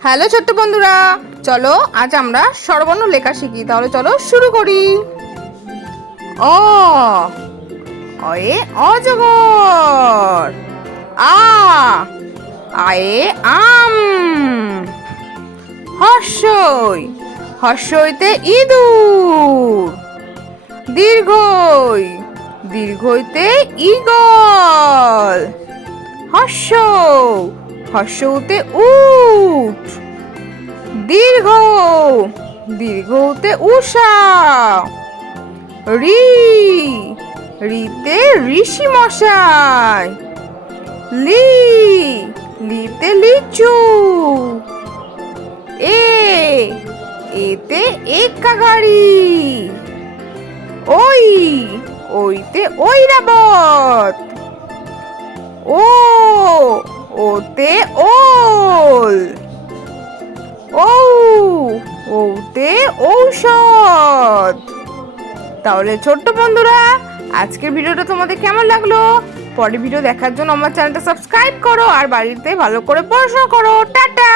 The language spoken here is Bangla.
হ্যালো ছোট্ট বন্ধুরা, চলো আজ আমরা স্বরবর্ণ লেখা শিখি। তাহলে চলো শুরু করি। অ অয়ে অজগর। আ আয়ে আম। হর্ষই হর্ষইতে ইঁদুর। দীর্ঘই দীর্ঘইতে ঈগল। হর্ষ হর্ষউতে উট। দীর্ঘ দীর্ঘতে উষা। রি রিতে ঋষি মশাই। লি লিতে লিচু। এ এতে এক্কা গাড়ি। ওই ওইতে ঐরাবত। ও ওতে ওল। ঔ ওতে ঔষধ। তাহলে ছোট্ট বন্ধুরা, আজকের ভিডিওটা তোমাদের কেমন লাগলো? পরের ভিডিও দেখার জন্য আমার চ্যানেলটা সাবস্ক্রাইব করো আর বাড়িতে ভালো করে পড়াশোনা করো। টাটা।